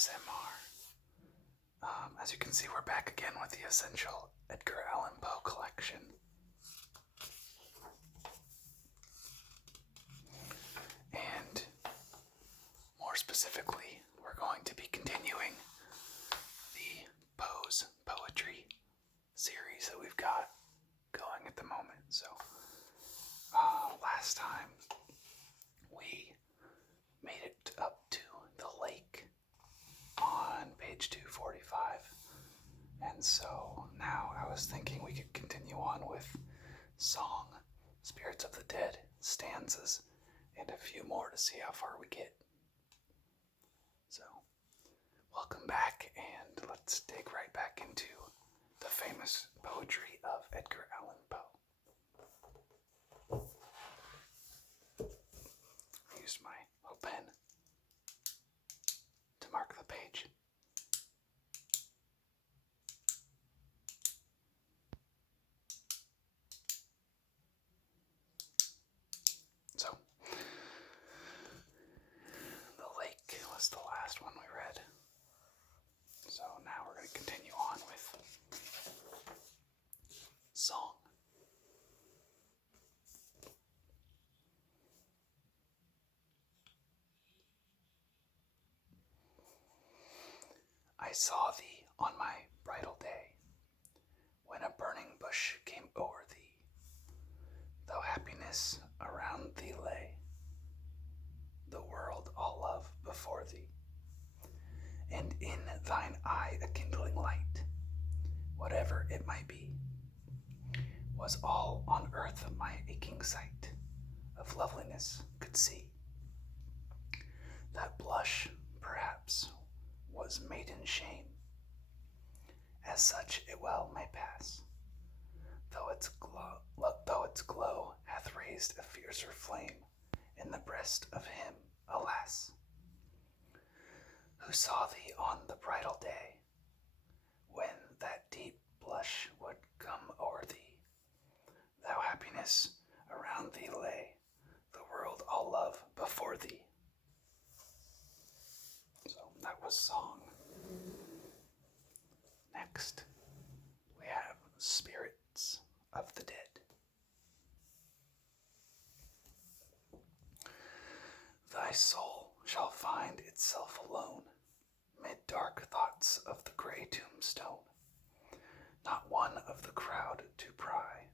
ASMR. As you can see, we're back again with the essential Edgar Allan Poe collection. And more specifically, we're going to be continuing the Poe's poetry series that we've got going at the moment. So, last time we made it up to the lake on page 245. And so now I was thinking we could continue on with song, spirits of the dead, stanzas, and a few more to see how far we get. So, welcome back, and let's dig right back into the famous poetry of Edgar Allan Poe. I used my little pen to mark the page. So, the lake was the last one we read. So now we're going to continue on with song. I saw thee on my bridal day, when a burning bush came o'er thee, though happiness around thee lay, the world all love before thee, and in thine eye a kindling light, whatever it might be, was all on earth my aching sight of loveliness could see. That blush, perhaps, was maiden shame. As such it well may pass, though its glow hath raised a fiercer flame in the breast of him, alas, who saw thee on the bridal day, when that deep blush would come o'er thee, thou happiness around thee lay, the world all love before thee. So that was song. Next, we have spirits of the dead. Thy soul shall find itself alone, mid dark thoughts of the grey tombstone, not one of the crowd to pry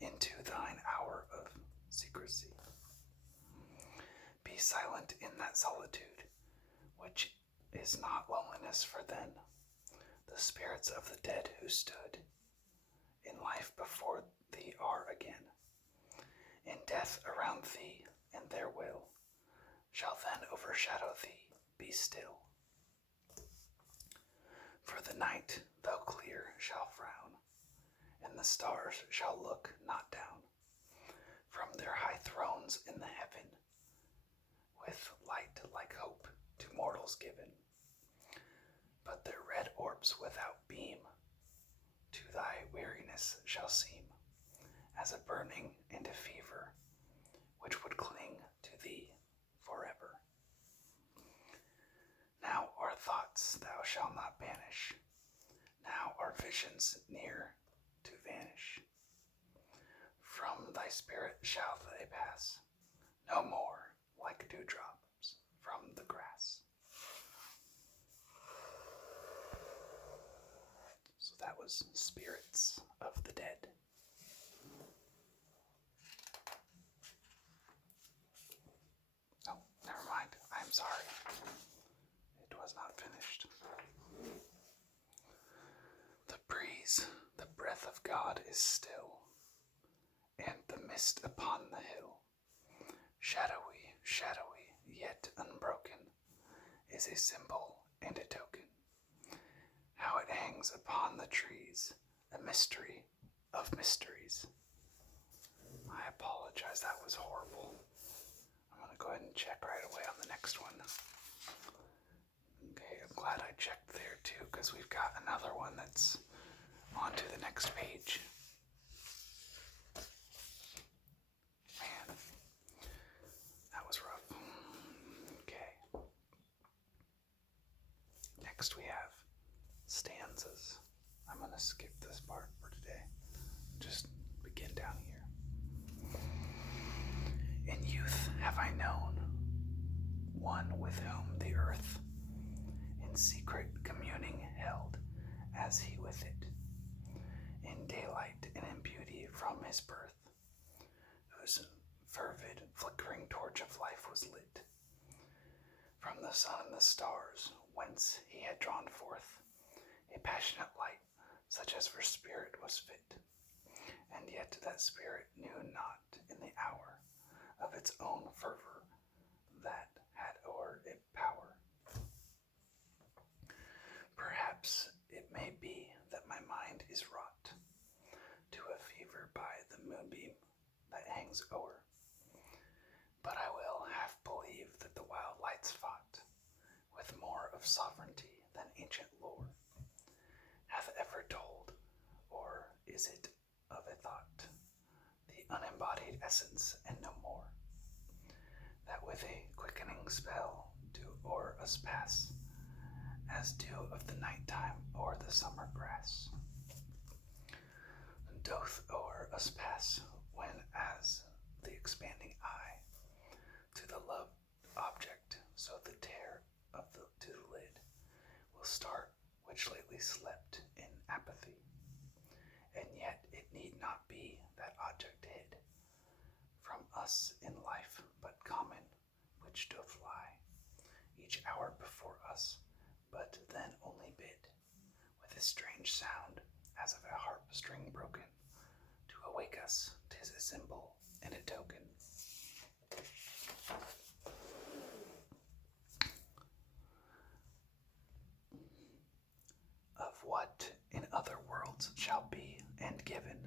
into thine hour of secrecy. Be silent in that solitude, which is not loneliness, for then the spirits of the dead who stood in life before thee are again, in death around thee, and their will shall then overshadow thee. Be still. For the night, though clear, shall frown, and the stars shall look not down from their high thrones in the heaven, with light like hope to mortals given, but their red orbs without beam to thy weariness shall seem as a burning and a fever, which would cling to thee forever. Now our thoughts thou shalt not banish, now our visions near to vanish. From thy spirit shall they pass, no more like dewdrops from the grass. So that was Spirits of the Dead. Oh, never mind. I'm sorry. It was not finished. The breeze, the breath of God is still, and the mist upon the hill, shadowy, shadowy, yet unbroken, is a symbol and a token. How it hangs upon the trees, a mystery of mysteries. I apologize, that was horrible. I'm going to go ahead and check right away on the next one. Okay, I'm glad I checked there too, because we've got another one that's on to the next page. Man, that was rough. Okay. Next we have stanzas. I'm going to skip this part for today. Just begin down here. In youth have I known one with whom the earth in secret communing held as he with it, in daylight and in beauty from his birth, whose fervid flickering torch of life was lit from the sun and the stars, whence he had drawn forth a passionate light, such as for spirit was fit, and yet that spirit knew not in the hour of its own fervor that had o'er it power. Perhaps it may be that my mind is wrought to a fever by the moonbeam that hangs o'er, but I will half believe that the wild lights fought with more of sovereignty than ancient lore hath ever told, or is it of a thought, the unembodied essence and no more, that with a quickening spell do o'er us pass, as dew of the night time o'er the summer grass, doth o'er us pass, when as the expanding eye to the loved object, so the tear of to the lid will start which lately slept in apathy, and yet it need not be that object hid from us in life, but common, which doth lie each hour before us, but then only bid, with a strange sound, as of a harp string broken, to awake us. 'Tis a symbol and a token. Of what in other worlds shall be and given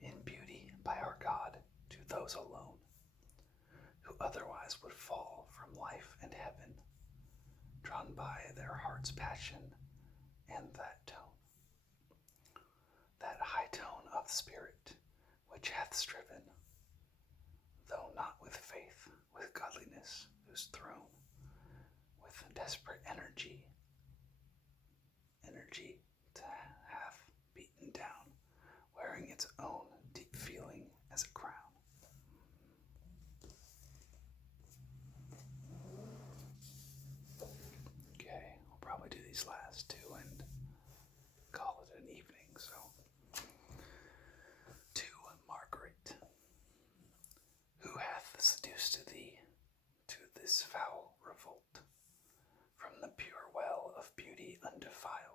in beauty by our God to those alone, who otherwise would fall from life and heaven, drawn by their heart's passion and that tone, that high tone of spirit which hath striven, though not with faith, with godliness, whose throne, with desperate energy to hath beaten down, wearing its own deep feeling as a crown. Okay, we'll probably do these last two and call it an evening. So, to Margaret, who hath seduced thee to this foul revolt from the pure well of beauty undefiled,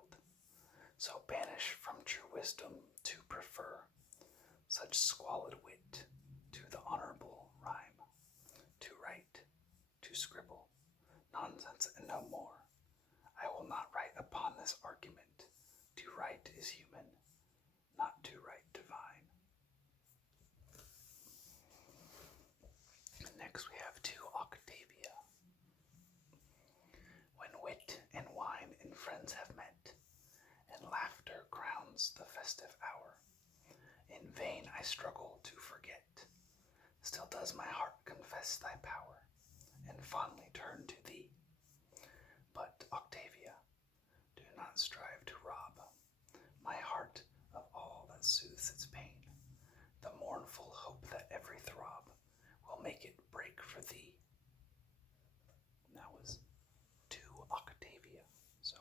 so banish from true wisdom to prefer such squalid wit to the honorable rhyme, to write, to scribble, nonsense and no more. I will not write upon this argument. To write is human, not to write divine. Next we have to Octavia. When wit and wine and friends have met, and laughter crowns the festive hour, in vain I struggle to forget, still does my heart confess thy power, and fondly turn to thee. But, Octavia, do not strive to rob my heart of all that soothes its pain, the mournful hope that every throb will make it break for thee. And that was to Octavia. So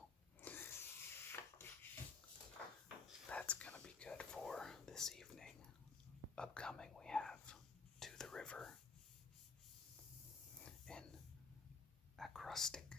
that's gonna be good for this evening. Upcoming we have To the River in acrostic